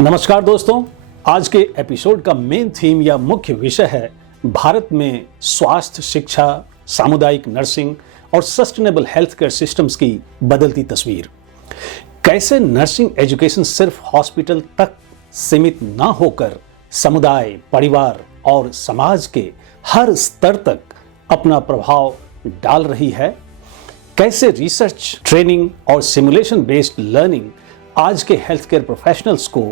नमस्कार दोस्तों, आज के एपिसोड का मेन थीम या मुख्य विषय है भारत में स्वास्थ्य, शिक्षा, सामुदायिक नर्सिंग और सस्टेनेबल हेल्थ केयर सिस्टम्स की बदलती तस्वीर। कैसे नर्सिंग एजुकेशन सिर्फ हॉस्पिटल तक सीमित ना होकर समुदाय, परिवार और समाज के हर स्तर तक अपना प्रभाव डाल रही है। कैसे रिसर्च, ट्रेनिंग और सिमुलेशन बेस्ड लर्निंग आज के हेल्थ केयर प्रोफेशनल्स को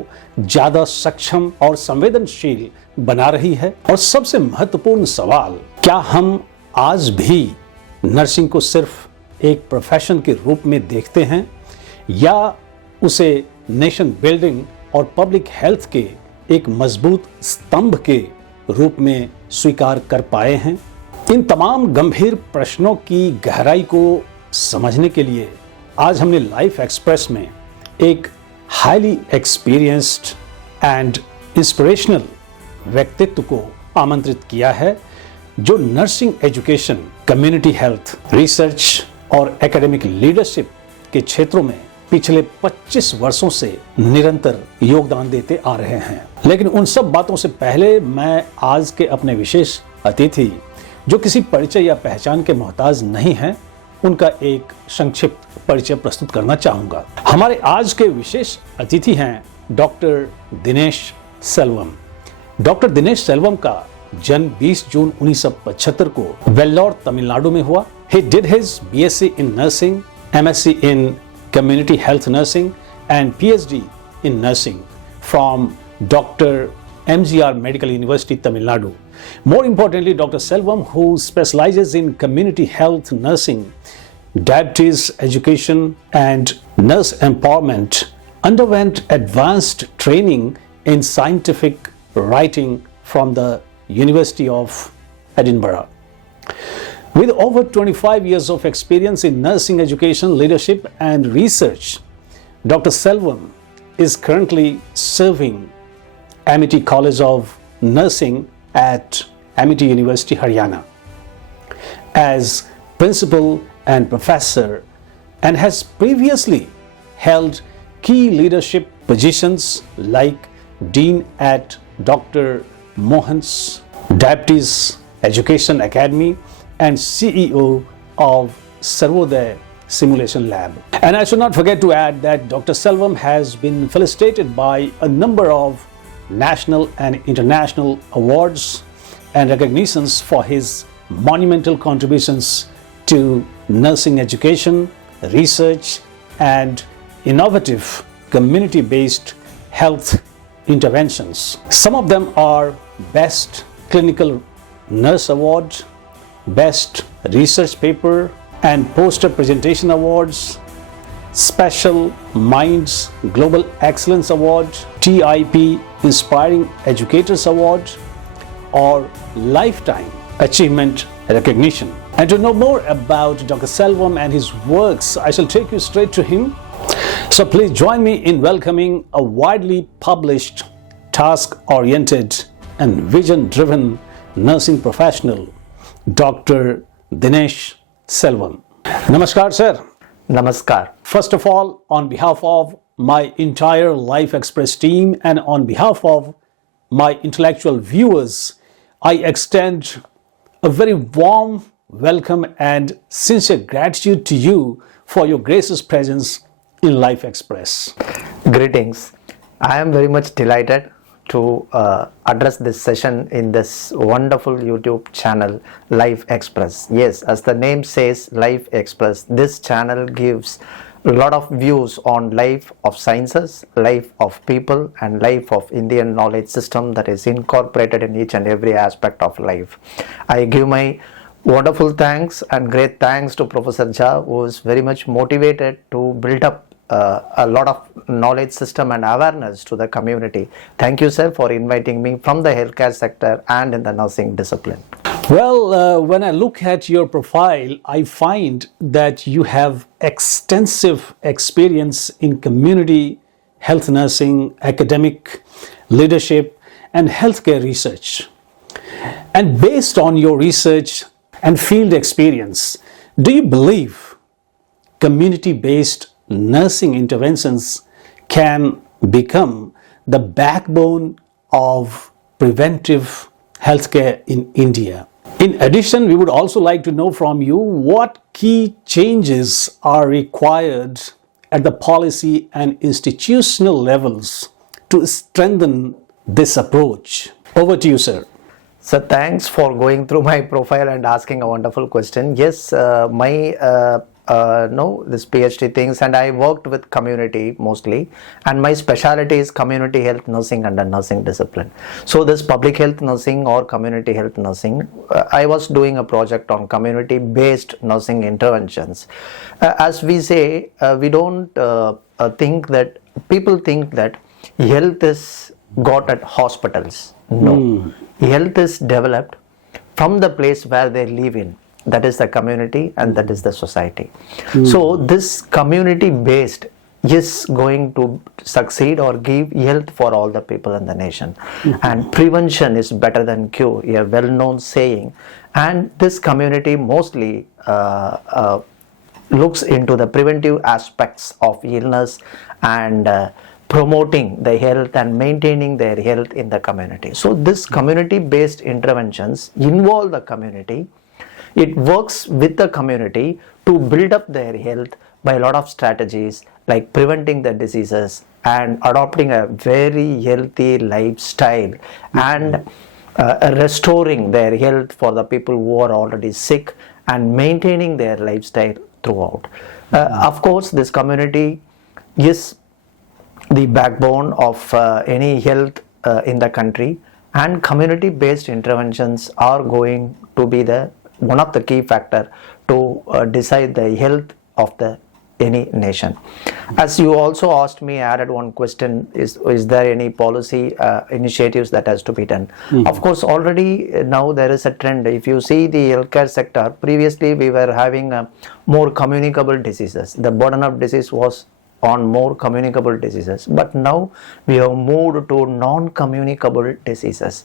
ज्यादा सक्षम और संवेदनशील बना रही है। और सबसे महत्वपूर्ण सवाल, क्या हम आज भी नर्सिंग को सिर्फ एक प्रोफेशन के रूप में देखते हैं या उसे नेशन बिल्डिंग और पब्लिक हेल्थ के एक मजबूत स्तंभ के रूप में स्वीकार कर पाए हैं? इन तमाम गंभीर प्रश्नों की गहराई को समझने के लिए आज हमने लाइफ एक्सप्रेस में एक हाईली एक्सपीरियंस्ड एंड इंस्पिरेशनल व्यक्तित्व को आमंत्रित किया है, जो nursing education, community health, research और एकेडमिक लीडरशिप के क्षेत्रों में पिछले 25 वर्षों से निरंतर योगदान देते आ रहे हैं। लेकिन उन सब बातों से पहले मैं आज के अपने विशेष अतिथि, जो किसी परिचय या पहचान के मोहताज नहीं हैं, उनका एक संक्षिप्त परिचय प्रस्तुत करना चाहूंगा। हमारे आज के विशेष अतिथि हैं डॉक्टर दिनेश सेल्वम। डॉक्टर दिनेश सेल्वम का जन्म 20 जून 1975 को वेल्लोर, तमिलनाडु में हुआ। He did his BSc in nursing, MSc in community health nursing and PhD in nursing from Dr. MGR Medical University, Tamil Nadu. More importantly, Dr. Selvam, who specializes in community health nursing, diabetes education and nurse empowerment, underwent advanced training in scientific writing from the University of Edinburgh. With over 25 years of experience in nursing education, leadership and research, Dr. Selvam is currently serving Amity College of Nursing at Amity University, Haryana, as principal and professor, and has previously held key leadership positions like Dean at Dr. Mohan's Diabetes Education Academy and CEO of Sarvodaya Simulation Lab. And I should not forget to add that Dr. Selvam has been felicitated by a number of national and international awards and recognitions for his monumental contributions to nursing education, research, and innovative community-based health interventions. Some of them are Best Clinical Nurse Award, Best Research Paper and Poster Presentation Awards, Special Minds Global Excellence Award, TIP Inspiring Educators Award, or Lifetime Achievement Recognition. And to know more about Dr. Selvam and his works, I shall take you straight to him. So please join me in welcoming a widely published, task-oriented and vision-driven nursing professional, Dr. Dinesh Selvam. Namaskar, sir. Namaskar. First of all, on behalf of my entire Life Express team and on behalf of my intellectual viewers, I extend a very warm welcome and sincere gratitude to you for your gracious presence in Life Express. Greetings. I am very much delighted to address this session in this wonderful YouTube channel, Life Express. Yes, as the name says, Life Express, this channel gives a lot of views on life of sciences, life of people, and life of Indian knowledge system that is incorporated in each and every aspect of life. I give my wonderful thanks and great thanks to Professor Jha, who is very much motivated to build up a lot of knowledge system and awareness to the community. Thank you, sir, for inviting me from the healthcare sector and in the nursing discipline. Well, when I look at your profile, I find that you have extensive experience in community health nursing, academic leadership, and healthcare research. And based on your research and field experience, do you believe community-based nursing interventions can become the backbone of preventive healthcare in India. In addition, we would also like to know from you what key changes are required at the policy and institutional levels to strengthen this approach. Over to you, sir. So thanks for going through my profile and asking a wonderful question. Yes, this PhD things, and I worked with community mostly, and my specialty is community health nursing and a nursing discipline. So this public health nursing or community health nursing, I was doing a project on community based nursing interventions. As we say, we don't think that people think that health is got at hospitals. No, health is developed from the place where they live in. That is the community and that is the society. So this community based is going to succeed or give health for all the people in the nation. And prevention is better than cure, a well-known saying. And this community mostly looks into the preventive aspects of illness and promoting the health and maintaining their health in the community. So this community based interventions involve the community. It works with the community to build up their health by a lot of strategies like preventing the diseases and adopting a very healthy lifestyle and restoring their health for the people who are already sick and maintaining their lifestyle throughout. Of course, this community is the backbone of any health in the country, and community based interventions are going to be the one of the key factor to decide the health of the any nation. As you also asked me, added one question, is there any policy initiatives that has to be done? Of course, already now there is a trend. If you see the healthcare sector, previously we were having more communicable diseases. The burden of disease was on more communicable diseases, but now we have moved to non-communicable diseases.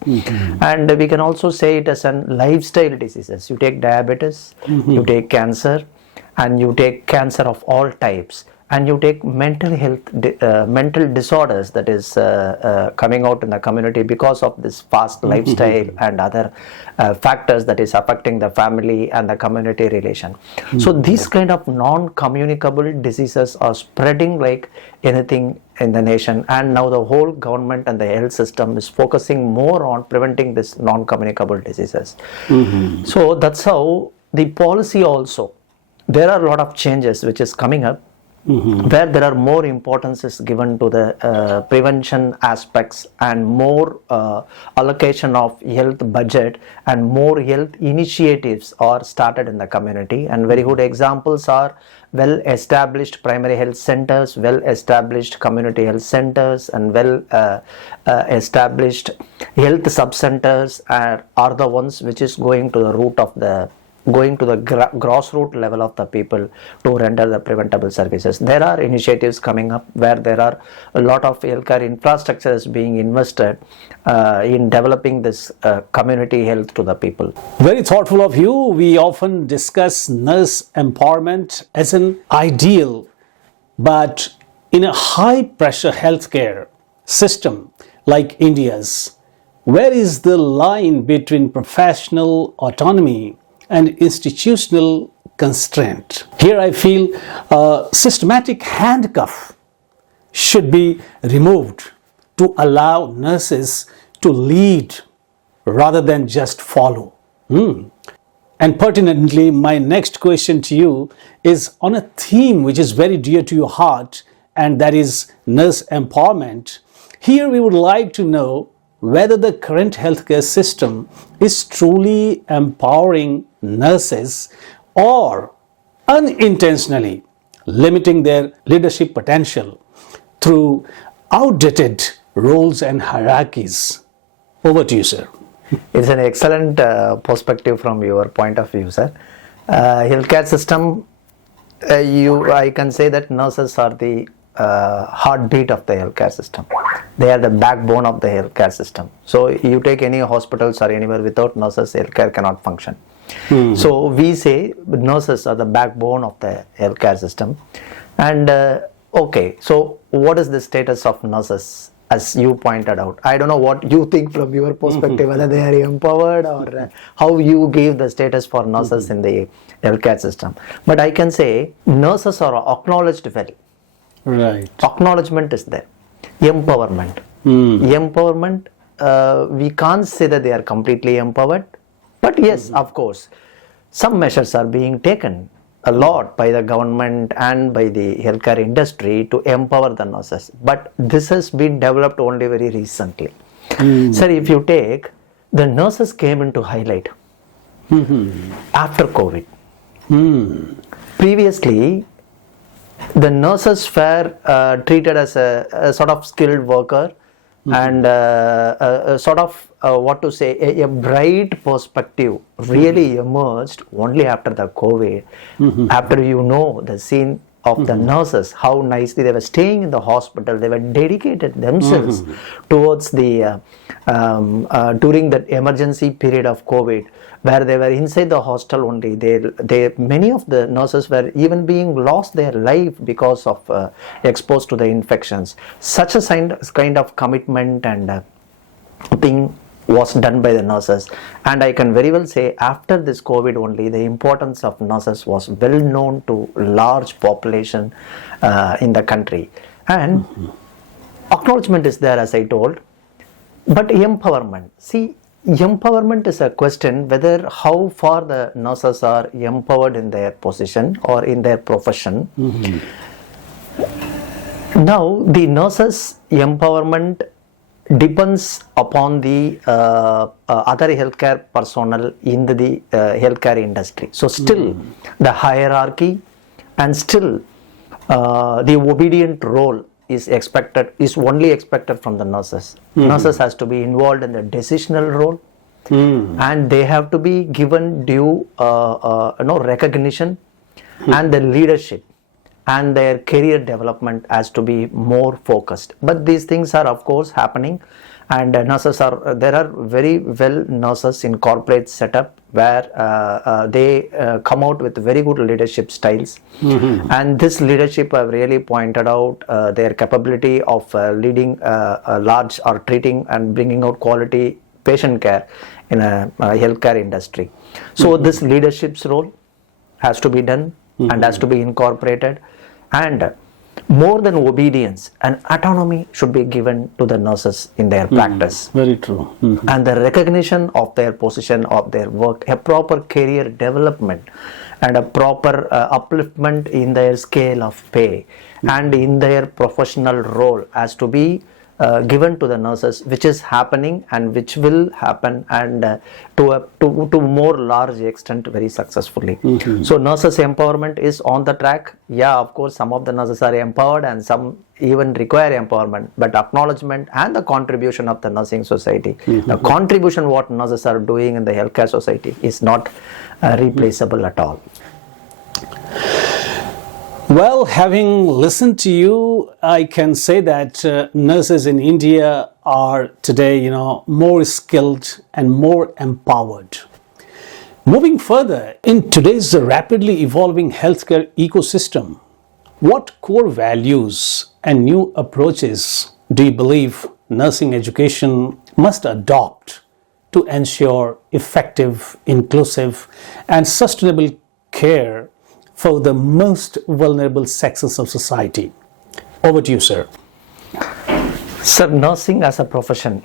And we can also say it as an lifestyle diseases. You take diabetes, you take cancer, and you take cancer of all types, and you take mental health, mental disorders that is coming out in the community because of this fast lifestyle and other factors that is affecting the family and the community relation. So these kind of non-communicable diseases are spreading like anything in the nation, and now the whole government and the health system is focusing more on preventing this non-communicable diseases. So that's how the policy also, there are a lot of changes which is coming up, where there are more importance is given to the prevention aspects and more allocation of health budget and more health initiatives are started in the community. And very good examples are well established primary health centers, well established community health centers, and well established health sub centers are the ones which is going to the root of the grassroots level of the people to render the preventable services. There are initiatives coming up where there are a lot of healthcare infrastructures being invested in developing this community health to the people. Very thoughtful of you. We often discuss nurse empowerment as an ideal, but in a high pressure healthcare system like India's, where is the line between professional autonomy and institutional constraint? Here I feel a systematic handcuff should be removed to allow nurses to lead rather than just follow. And pertinently, my next question to you is on a theme which is very dear to your heart, and that is nurse empowerment. Here we would like to know whether the current healthcare system is truly empowering nurses or unintentionally limiting their leadership potential through outdated roles and hierarchies. Over to you, sir. It's an excellent perspective from your point of view, sir. Healthcare system, I can say that nurses are the heartbeat of the healthcare system. They are the backbone of the healthcare system. So you take any hospitals or anywhere, without nurses, healthcare cannot function. So we say nurses are the backbone of the healthcare system. And okay, so what is the status of nurses as you pointed out. I don't know what you think from your perspective, whether they are empowered or how you give the status for nurses in the healthcare system. But I can say nurses are acknowledged well. Right. Acknowledgement is there. Empowerment. Empowerment, we can't say that they are completely empowered. But yes, of course, some measures are being taken a lot by the government and by the healthcare industry to empower the nurses. But this has been developed only very recently. Sir, if you take, the nurses came into highlight after COVID. Previously, the nurses were treated as a sort of skilled worker and a sort of a bright perspective really emerged only after the COVID. After the scene of the nurses, how nicely they were staying in the hospital, they were dedicated themselves towards the during that emergency period of COVID, where they were inside the hostel only. Many of the nurses were even being lost their life because of exposed to the infections. Such a kind of commitment and thing was done by the nurses, and I can very well say after this COVID only, the importance of nurses was well known to large population in the country, and acknowledgement is there, as I told. But empowerment, see, empowerment is a question whether how far the nurses are empowered in their position or in their profession. Now the nurses empowerment depends upon the other healthcare personnel in the healthcare industry. So still the hierarchy and still the obedient role is only expected from the nurses. Nurses has to be involved in the decisional role, and they have to be given due recognition, and the leadership and their career development has to be more focused. But these things are of course happening, and there are very well nurses in corporate setup where they come out with very good leadership styles, and this leadership have really pointed out their capability of leading large or treating and bringing out quality patient care in a healthcare industry. So this leadership's role has to be done and has to be incorporated, and more than obedience, and autonomy should be given to the nurses in their practice. Very true. And the recognition of their position, of their work, a proper career development and a proper upliftment in their scale of pay and in their professional role has to be given to the nurses, which is happening and which will happen, and to more large extent very successfully. So nurses empowerment is on the track. Yeah, of course some of the nurses are empowered and some even require empowerment, but acknowledgement and the contribution of the nursing society, the contribution what nurses are doing in the healthcare society is not replaceable at all. Well, having listened to you, I can say that nurses in India are today, more skilled and more empowered. Moving further, in today's rapidly evolving healthcare ecosystem, what core values and new approaches do you believe nursing education must adopt to ensure effective, inclusive, and sustainable care for the most vulnerable sections of society? Over to you, sir. Sir, nursing as a profession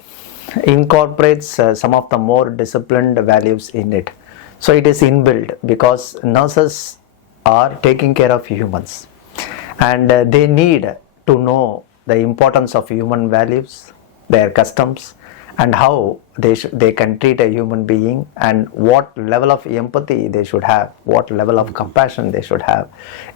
incorporates some of the more disciplined values in it. So it is inbuilt because nurses are taking care of humans, and they need to know the importance of human values, their customs, and how they can treat a human being, and what level of empathy they should have, what level of compassion they should have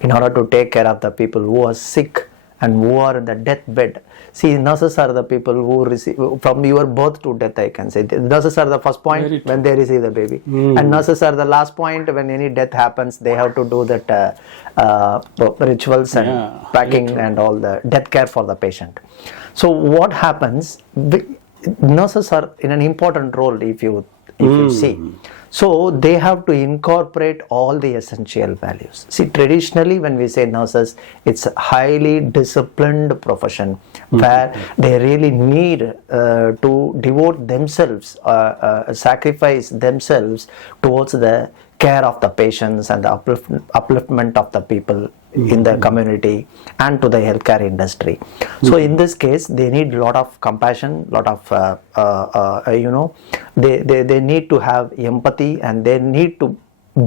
in order to take care of the people who are sick and who are in the deathbed. See, nurses are the people who receive from your birth to death, I can say. The nurses are the first point when they receive the baby, and nurses are the last point when any death happens. They have to do that rituals and packing and all the death care for the patient. So what happens? Nurses are in an important role if you if you see. So they have to incorporate all the essential values. See, traditionally when we say nurses, it's a highly disciplined profession where they really need to devote themselves, sacrifice themselves towards the care of the patients and the upliftment of the people in the community and to the healthcare industry. So in this case, they need a lot of compassion, lot of they need to have empathy, and they need to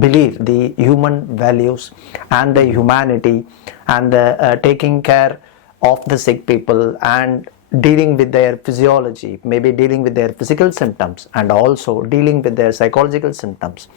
believe the human values and the humanity and the taking care of the sick people and dealing with their physiology, maybe dealing with their physical symptoms and also dealing with their psychological symptoms.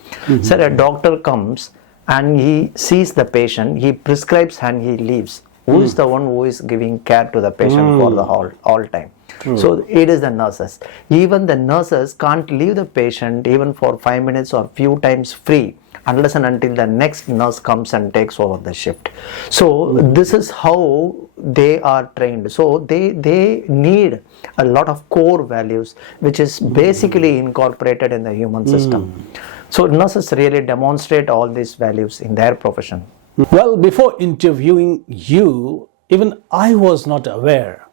So a doctor comes and he sees the patient, he prescribes and he leaves. Who is the one who is giving care to the patient for the all time? So it is the nurses. Even the nurses can't leave the patient even for 5 minutes or few times free unless and until the next nurse comes and takes over the shift. So this is how they are trained. So they need a lot of core values which is basically incorporated in the human system. So nurses really demonstrate all these values in their profession. Well, before interviewing you, even I was not aware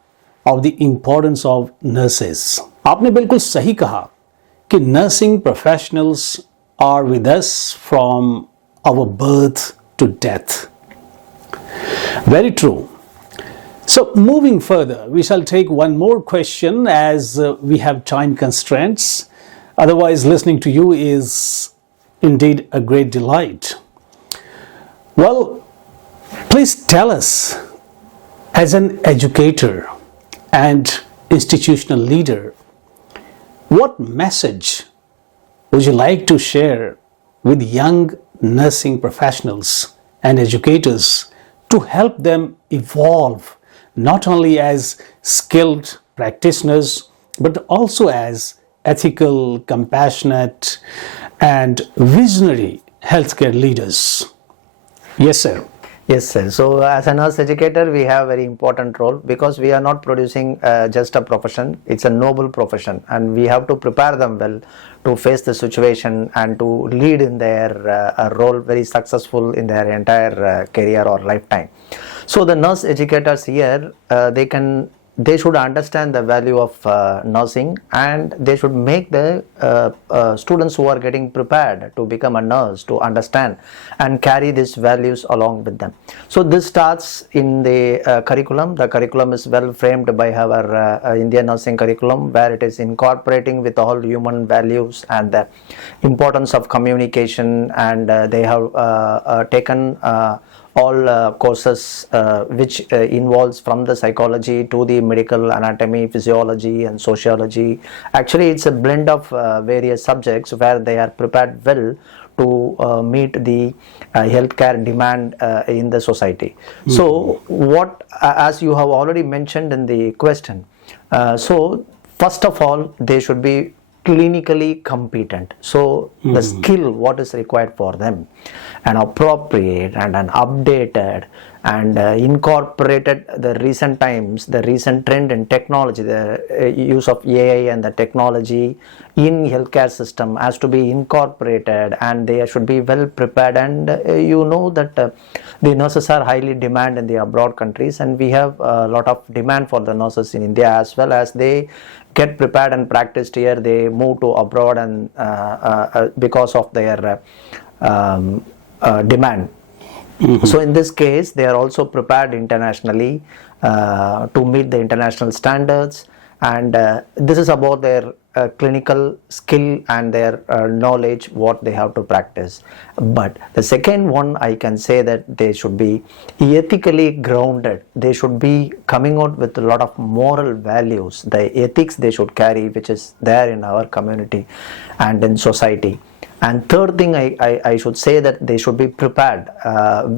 of the importance of nurses. आपने बिल्कुल सही कहा कि nursing professionals are with us from our birth to death. Very true. So moving further, we shall take one more question as we have time constraints. Otherwise, listening to you is indeed a great delight. Well, please tell us, as an educator and institutional leader, what message would you like to share with young nursing professionals and educators to help them evolve not only as skilled practitioners but also as ethical, compassionate, and visionary healthcare leaders? Yes, sir. Yes, sir. So as a nurse educator, we have a very important role because we are not producing just a profession. It's a noble profession, and we have to prepare them well to face the situation and to lead in their role very successful in their entire career or lifetime. So the nurse educators here, they should understand the value of nursing, and they should make the students who are getting prepared to become a nurse to understand and carry these values along with them. So this starts in the curriculum. The curriculum is well framed by our Indian nursing curriculum, where it is incorporating with all human values and the importance of communication, and they have taken all courses which involves from the psychology to the medical anatomy, physiology and sociology. Actually, it's a blend of various subjects where they are prepared well to meet the healthcare demand in the society. So what, as you have already mentioned in the question, so first of all, they should be clinically competent. So the skill what is required for them, and appropriate and an updated and incorporated the recent times, the recent trend in technology, the use of AI and the technology in healthcare system has to be incorporated, and they should be well prepared. And you know that the nurses are highly demanded in the abroad countries, and we have a lot of demand for the nurses in India as well. As they get prepared and practiced here, they move to abroad, and because of their demand. So in this case, they are also prepared internationally to meet the international standards, and this is about their clinical skill and their knowledge what they have to practice. But the second one, I can say that they should be ethically grounded. They should be coming out with a lot of moral values, the ethics they should carry, which is there in our community and in society. And third thing, I should say that they should be prepared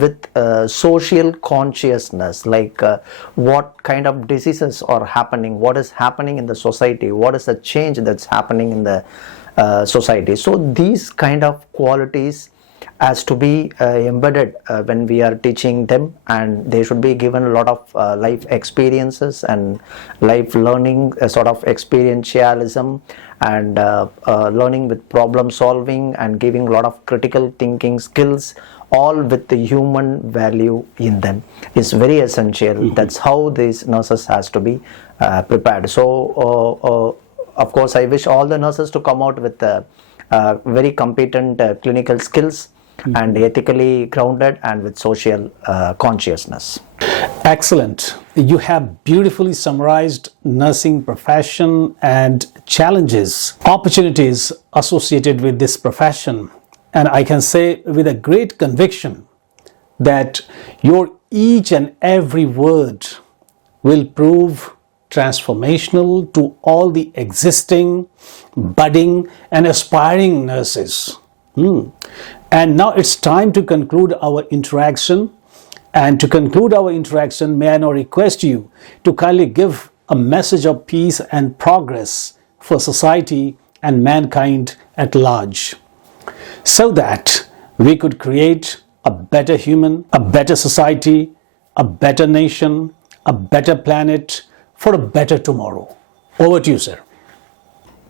with social consciousness, like what kind of diseases are happening, what is happening in the society, what is the change that's happening in the society. So these kind of qualities has to be embedded when we are teaching them, and they should be given a lot of life experiences and life learning, a sort of experientialism, and learning with problem solving and giving a lot of critical thinking skills, all with the human value in them is very essential. That's how these nurses has to be prepared. So of course I wish all the nurses to come out with very competent clinical skills and ethically grounded and with social consciousness. Excellent. You have beautifully summarized nursing profession and challenges, opportunities associated with this profession. And I can say with a great conviction that your each and every word will prove transformational to all the existing, budding and aspiring nurses. And now it's time to conclude our interaction. And to conclude our interaction, may I now request you to kindly give a message of peace and progress for society and mankind at large, so that we could create a better human, a better society, a better nation, a better planet for a better tomorrow. Over to you, sir.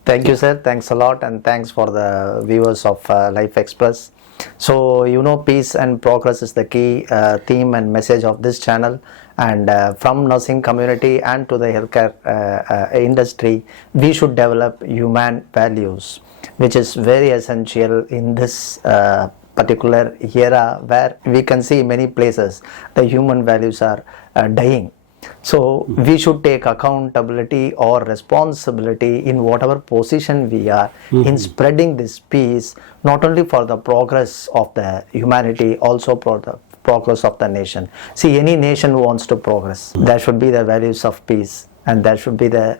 Thank you, sir. Thanks a lot, and thanks for the viewers of Life Express. So, peace and progress is the key theme and message of this channel, and from nursing community and to the healthcare industry, we should develop human values, which is very essential in this particular era where we can see many places the human values are dying. So we should take accountability or responsibility in whatever position we are in spreading this peace, not only for the progress of the humanity, also for the progress of the nation. See, any nation wants to progress. There should be the values of peace, and there should be the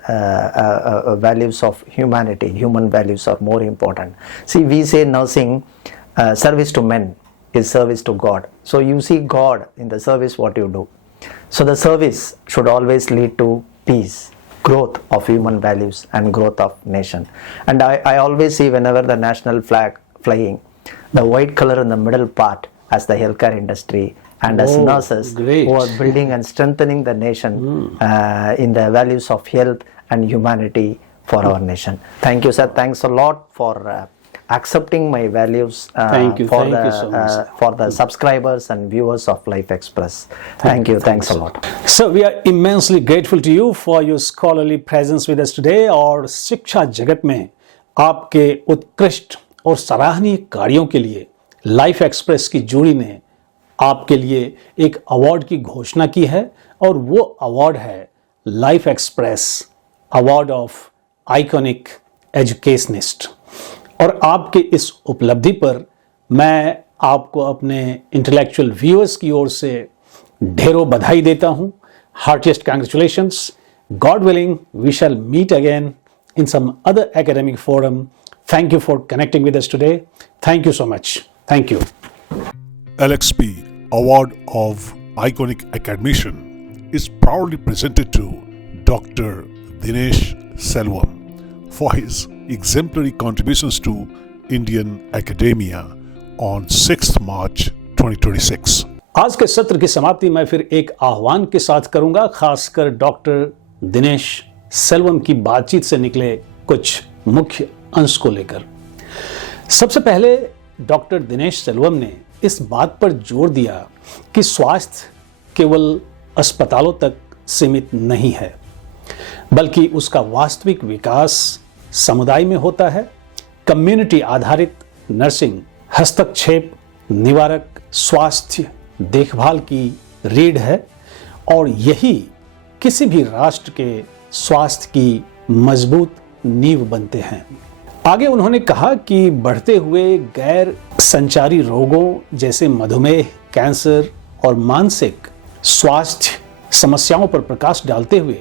values of humanity. Human values are more important. See, we say nursing, service to men is service to God. So you see God in the service what you do. So the service should always lead to peace, growth of human values and growth of nation. And I always see whenever the national flag flying, the white color in the middle part as the healthcare industry and as nurses who are building and strengthening the nation in the values of health and humanity for our nation. Thank you, sir. Thanks a lot for accepting my values Thank you so much. For the subscribers and viewers of Life Express. Thank you. Thanks a lot. So we are immensely grateful to you for your scholarly presence with us today. और शिक्षा जगत में आपके उत्कृष्ट और सराहनीय कार्यों के लिए लाइफ एक्सप्रेस की जूरी ने आपके लिए एक अवार्ड की घोषणा की है, और वो अवार्ड है life express award of iconic educationist. और आपके इस उपलब्धि पर मैं आपको अपने इंटेलेक्चुअल व्यूअर्स की ओर से ढेरों बधाई देता हूं। Heartiest congratulations. God willing we shall meet again in some other academic forum. Thank you for connecting with us today. Thank you so much. Thank you. LXP Award of Iconic Academician is proudly presented to Dr. Dinesh Selvam for his exemplary contributions to Indian academia on 6th March 2026. आज के सत्र की समाप्ति मैं फिर एक आह्वान के साथ करूंगा, खासकर डॉक्टर दिनेश सेल्वम की बातचीत से निकले कुछ मुख्य अंश को लेकर। सबसे पहले डॉक्टर दिनेश सेल्वम ने इस बात पर जोर दिया कि स्वास्थ्य केवल अस्पतालों तक सीमित नहीं है, बल्कि उसका वास्तविक विकास समुदाय में होता है। कम्युनिटी आधारित नर्सिंग हस्तक्षेप निवारक स्वास्थ्य देखभाल की रीढ़ है, और यही किसी भी राष्ट्र के स्वास्थ्य की मजबूत नींव बनते हैं। आगे उन्होंने कहा कि बढ़ते हुए गैर संचारी रोगों जैसे मधुमेह, कैंसर और मानसिक स्वास्थ्य समस्याओं पर प्रकाश डालते हुए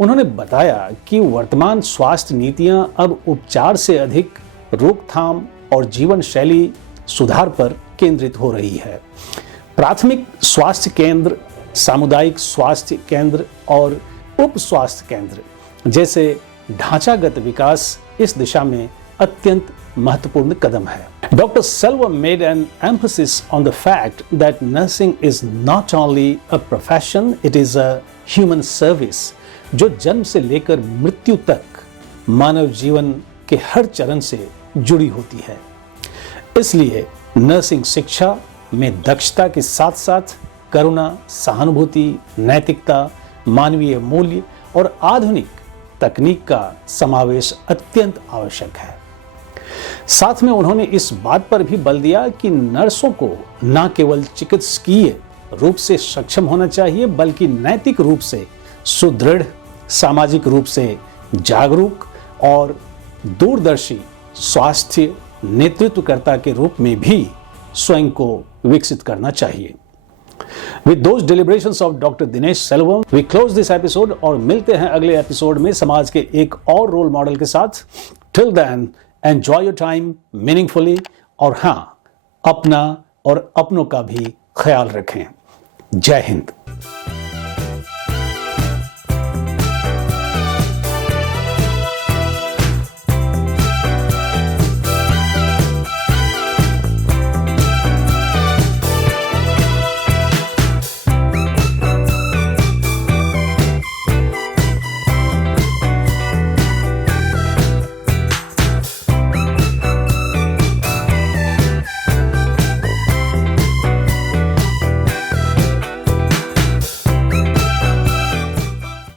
उन्होंने बताया कि वर्तमान स्वास्थ्य नीतियां अब उपचार से अधिक रोकथाम और जीवन शैली सुधार पर केंद्रित हो रही है। प्राथमिक स्वास्थ्य केंद्र, सामुदायिक स्वास्थ्य केंद्र और उप स्वास्थ्य केंद्र जैसे ढांचागत विकास इस दिशा में अत्यंत महत्वपूर्ण कदम है। Doctor Selvam made an emphasis on the fact that nursing is not only a profession, it is a human service, जो जन्म से लेकर मृत्यु तक मानव जीवन के हर चरण से जुड़ी होती है। इसलिए नर्सिंग शिक्षा में दक्षता के साथ साथ करुणा, सहानुभूति, नैतिकता, मानवीय मूल्य और आधुनिक तकनीक का समावेश अत्यंत आवश्यक है। साथ में उन्होंने इस बात पर भी बल दिया कि नर्सों को न केवल चिकित्सकीय रूप से सक्षम होना चाहिए, बल्कि नैतिक रूप से सुदृढ़, सामाजिक रूप से जागरूक और दूरदर्शी स्वास्थ्य नेतृत्वकर्ता के रूप में भी स्वयं को विकसित करना चाहिए। With those deliberations of Dr. Dinesh Selvam, we close this episode और मिलते हैं अगले एपिसोड में समाज के एक और रोल मॉडल के साथ। Till then, enjoy your time meaningfully और हाँ, अपना और अपनों का भी ख्याल रखें। जय हिंद।